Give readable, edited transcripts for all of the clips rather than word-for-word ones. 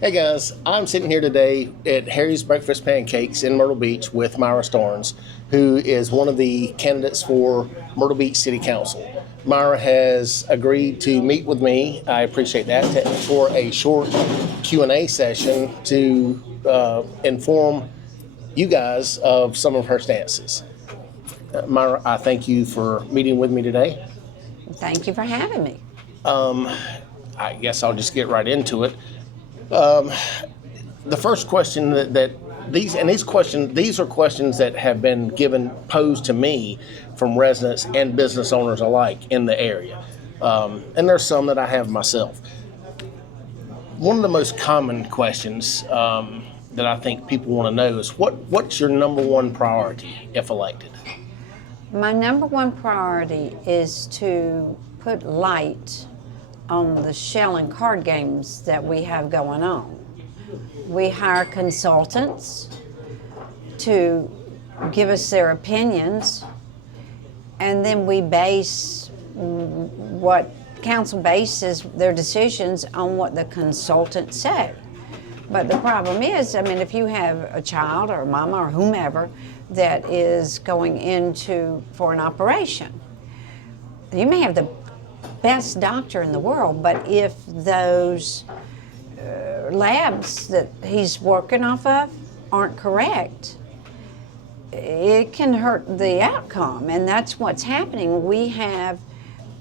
Hey guys, I'm sitting here today at Harry's Breakfast Pancakes in Myrtle Beach with Myra Starnes, who is one of the candidates for Myrtle Beach City Council. Myra has agreed to meet with me. I appreciate that for a short Q&A session to inform you guys of some of her stances. Myra, I thank you for meeting with me today. Thank you for having me. I guess I'll just get right into it. The first question these are questions that have been posed to me from residents and business owners alike in the area, and there's some that I have myself. One of the most common questions that I think people want to know is what's your number one priority if elected? My number one priority is to put light on the shell and card games that we have going on. We hire consultants to give us their opinions, and then we base what council bases their decisions on what the consultants say. But the problem is, if you have a child or a mama or whomever that is going for an operation, you may have the best doctor in the world, but if those labs that he's working off of aren't correct, it can hurt the outcome, and that's what's happening. We have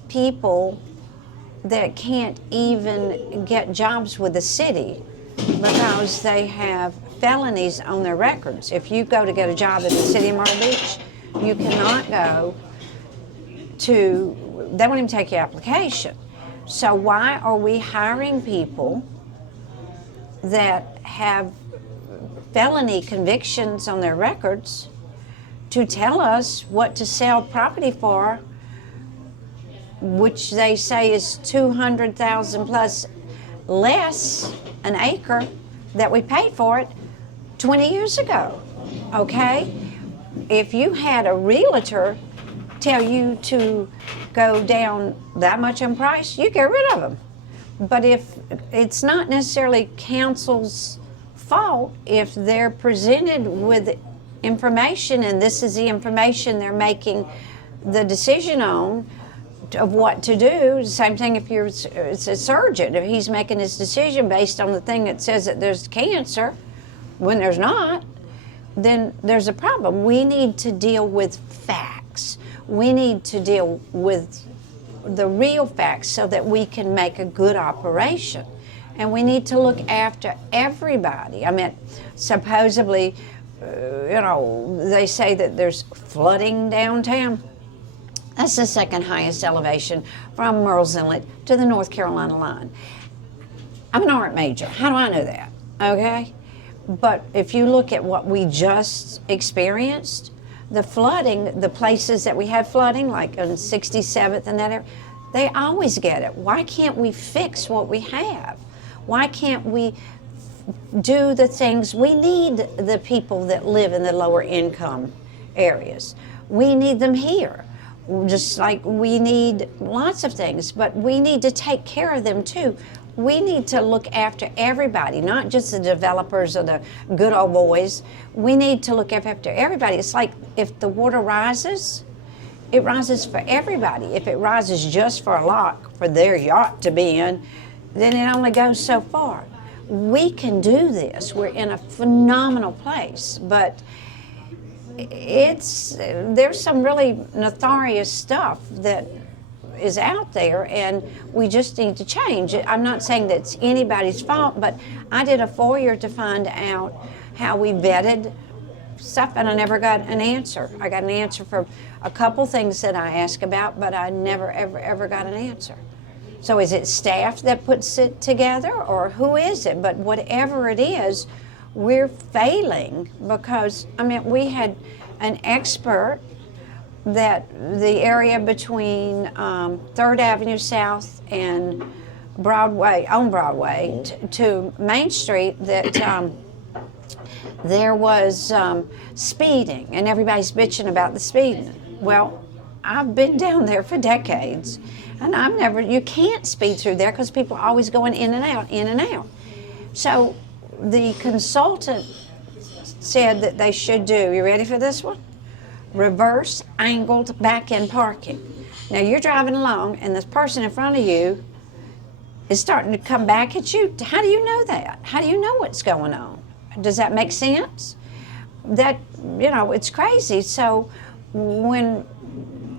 people that can't even get jobs with the city because they have felonies on their records. If you go to get a job in the city of Myrtle Beach, you cannot go they won't even take your application. So why are we hiring people that have felony convictions on their records to tell us what to sell property for, which they say is $200,000 plus less an acre that we paid for it 20 years ago, okay? If you had a realtor tell you to go down that much in price, you get rid of them. But if it's not necessarily council's fault, if they're presented with information and this is the information they're making the decision on of what to do. Same thing if it's a surgeon, if he's making his decision based on the thing that says that there's cancer when there's not, then there's a problem. We need to deal with facts. We need to deal with the real facts so that we can make a good operation. And we need to look after everybody. Supposedly, they say that there's flooding downtown. That's the second highest elevation from Myrtle's Inlet to the North Carolina line. I'm an art major. How do I know that? Okay? But if you look at what we just experienced, the flooding, the places that we had flooding, like on 67th and that area, they always get it. Why can't we fix what we have? Why can't we do the things? We need the people that live in the lower income areas. We need them here. Just like we need lots of things, but we need to take care of them too. We need to look after everybody, not just the developers or the good old boys. We need to look after everybody. It's like if the water rises, it rises for everybody. If it rises just for a lock, for their yacht to be in, then it only goes so far. We can do this. We're in a phenomenal place, but there's some really nefarious stuff that is out there, and we just need to change it. I'm not saying that it's anybody's fault, but I did a FOIA to find out how we vetted stuff, and I never got an answer. I got an answer for a couple things that I asked about, but I never, ever got an answer. So is it staff that puts it together, or who is it? But whatever it is, we're failing because, we had an expert that the area between 3rd Avenue South and Broadway, to Main Street, that there was speeding, and everybody's bitching about the speeding. Well, I've been down there for decades, and you can't speed through there because people are always going in and out, in and out. So the consultant said that they should do, you ready for this one? Reverse angled back-end parking. Now you're driving along and this person in front of you is starting to come back at you. How do you know that? How do you know what's going on? Does that make sense? That, it's crazy. So when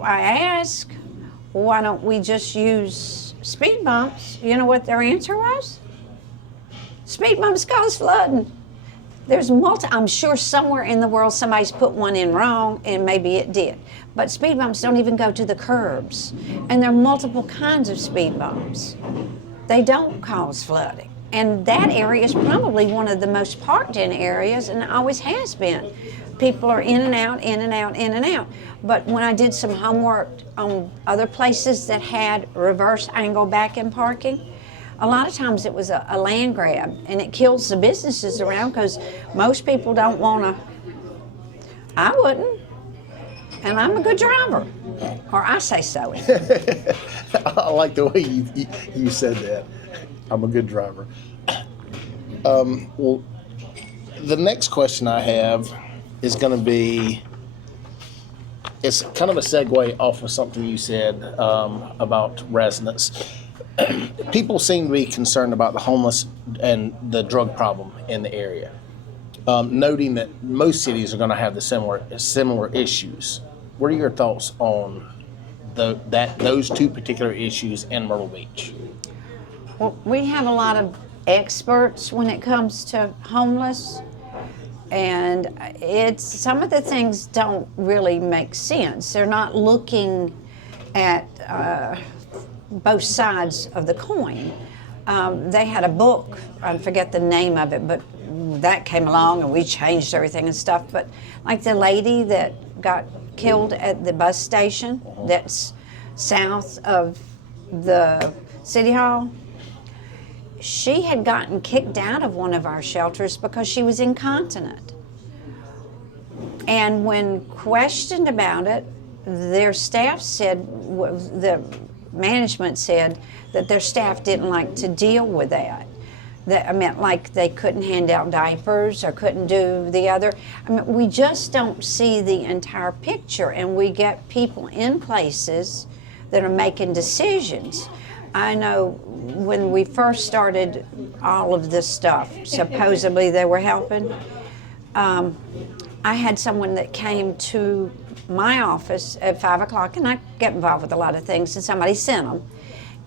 I ask, why don't we just use speed bumps? You know what their answer was? Speed bumps cause flooding. There's I'm sure somewhere in the world somebody's put one in wrong, and maybe it did. But speed bumps don't even go to the curbs. And there are multiple kinds of speed bumps. They don't cause flooding. And that area is probably one of the most parked in areas, and always has been. People are in and out, in and out, in and out. But when I did some homework on other places that had reverse angle back-in parking, a lot of times it was a land grab, and it kills the businesses around because most people don't want to. I wouldn't, and I'm a good driver, or I say so. I like the way you said that. I'm a good driver. Well, the next question I have is going to be, it's kind of a segue off of something you said about residents. People seem to be concerned about the homeless and the drug problem in the area, noting that most cities are going to have the similar issues. What are your thoughts on those two particular issues in Myrtle Beach? Well, we have a lot of experts when it comes to homeless, and some of the things don't really make sense. They're not looking at both sides of the coin. They had a book, I forget the name of it, but that came along and we changed everything and stuff. But like the lady that got killed at the bus station that's south of the City Hall, she had gotten kicked out of one of our shelters because she was incontinent. And when questioned about it, their staff said, the management said that their staff didn't like to deal with that. I meant like they couldn't hand out diapers or couldn't do the other. I mean, we just don't see the entire picture, and we get people in places that are making decisions. I know when we first started all of this stuff, supposedly they were helping, I had someone that came to my office at 5 o'clock, and I get involved with a lot of things, and somebody sent them.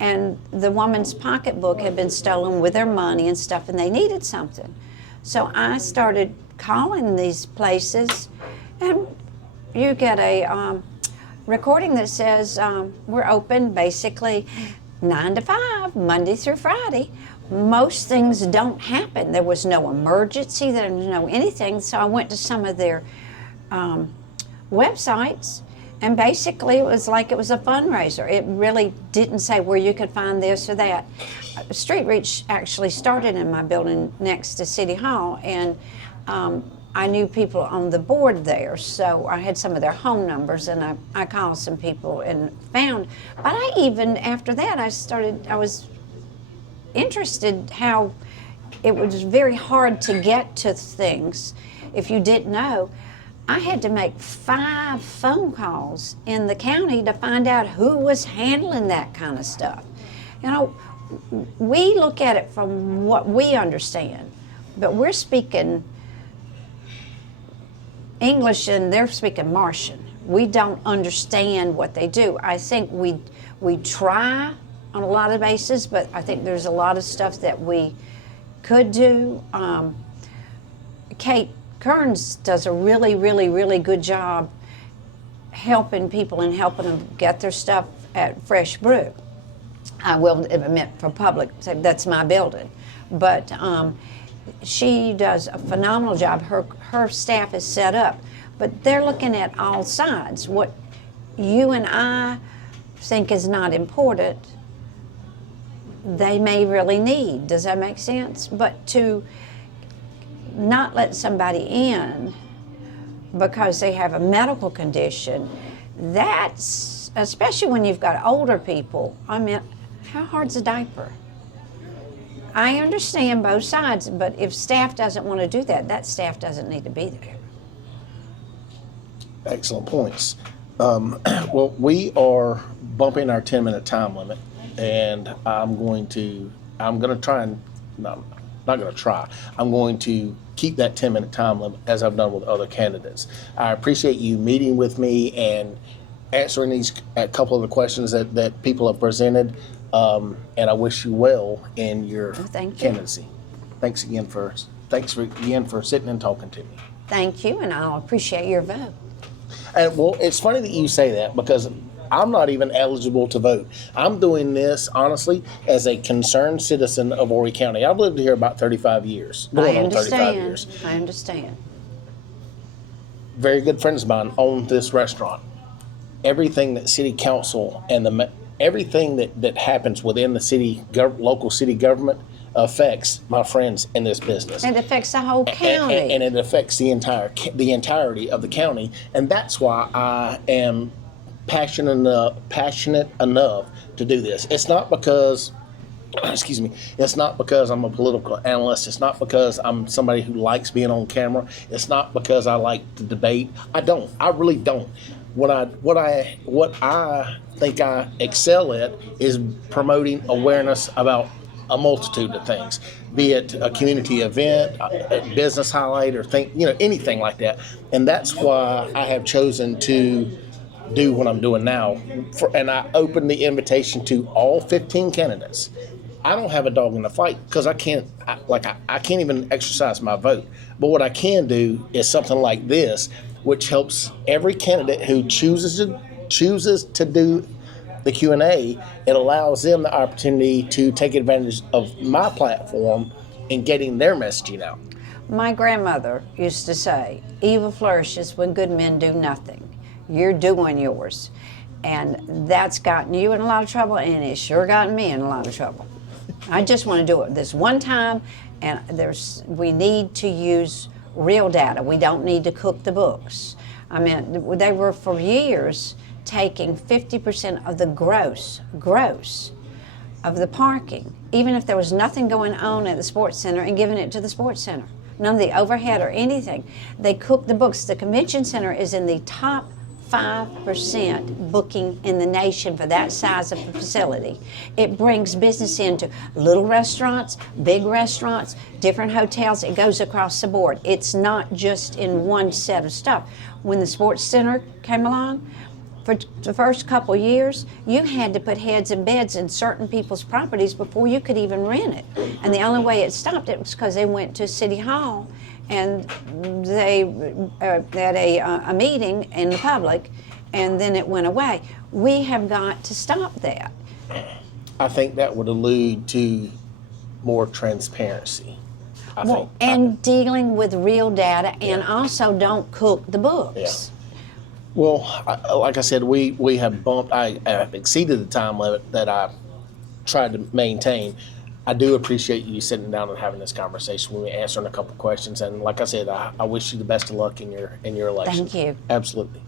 And the woman's pocketbook had been stolen with their money and stuff, and they needed something. So I started calling these places, and you get a recording that says we're open basically 9 to 5, Monday through Friday. Most things don't happen. There was no emergency, there was no anything, so I went to some of their websites, and basically it was like it was a fundraiser. It really didn't say where you could find this or that. Street Reach actually started in my building next to City Hall, and I knew people on the board there, so I had some of their home numbers, and I called some people and found. But after that, I was interested how it was very hard to get to things if you didn't know. I had to make 5 phone calls in the county to find out who was handling that kind of stuff. You know, we look at it from what we understand, but we're speaking English and they're speaking Martian. We don't understand what they do. I think we try on a lot of bases, but I think there's a lot of stuff that we could do. Kate Kearns does a really, really, really good job helping people and helping them get their stuff at Fresh Brew. I will admit for public, that's my building. But she does a phenomenal job. Her staff is set up, but they're looking at all sides. What you and I think is not important, they may really need. Does that make sense? But to not let somebody in because they have a medical condition, that's, especially when you've got older people, I mean, how hard's a diaper? I understand both sides, but if staff doesn't want to do that, that staff doesn't need to be there. Excellent points. Well, we are bumping our 10-minute time limit, and I'm going to try and, no, not going to try, I'm going to keep that 10-minute time limit as I've done with other candidates. I appreciate you meeting with me and answering a couple of the questions that people have presented, and I wish you well in your Thank you. candidacy. Thanks again for sitting and talking to me. Thank you, and I'll appreciate your vote. And well, it's funny that you say that because I'm not even eligible to vote. I'm doing this, honestly, as a concerned citizen of Horry County. I've lived here about 35 years, going on 35 years. I understand. Very good friends of mine own this restaurant. Everything that city council and everything that happens within the local city government affects my friends in this business. It affects the whole county. And it affects the entirety of the county. And that's why I am passionate enough to do this. It's not because, excuse me, it's not because I'm a political analyst. It's not because I'm somebody who likes being on camera. It's not because I like to debate. I really don't. What I think I excel at is promoting awareness about a multitude of things, be it a community event, a business highlight, or anything like that. And that's why I have chosen to do what I'm doing now. And I open the invitation to all 15 candidates. I don't have a dog in the fight because I can't even exercise my vote. But what I can do is something like this, which helps every candidate who chooses to do the Q&A. It allows them the opportunity to take advantage of my platform in getting their messaging out. My grandmother used to say, evil flourishes when good men do nothing. You're doing yours. And that's gotten you in a lot of trouble, and it's sure gotten me in a lot of trouble. I just want to do it this one time, and we need to use real data. We don't need to cook the books. I mean, they were for years taking 50% of the gross of the parking, even if there was nothing going on at the sports center, and giving it to the sports center. None of the overhead or anything. They cook the books. The convention center is in the top 5% booking in the nation for that size of a facility. It brings business into little restaurants, big restaurants, different hotels. It goes across the board. It's not just in one set of stuff. When the sports center came along, for the first couple years, you had to put heads and beds in certain people's properties before you could even rent it. And the only way it stopped it was because they went to City Hall and they had a meeting in the public, and then it went away. We have got to stop that. I think that would allude to more transparency. Dealing with real data, and also don't cook the books. Yeah. Well, like I said, we have bumped. I have exceeded the time limit that I tried to maintain. I do appreciate you sitting down and having this conversation with me, answering a couple questions. And like I said, I wish you the best of luck in your election. Thank you. Absolutely.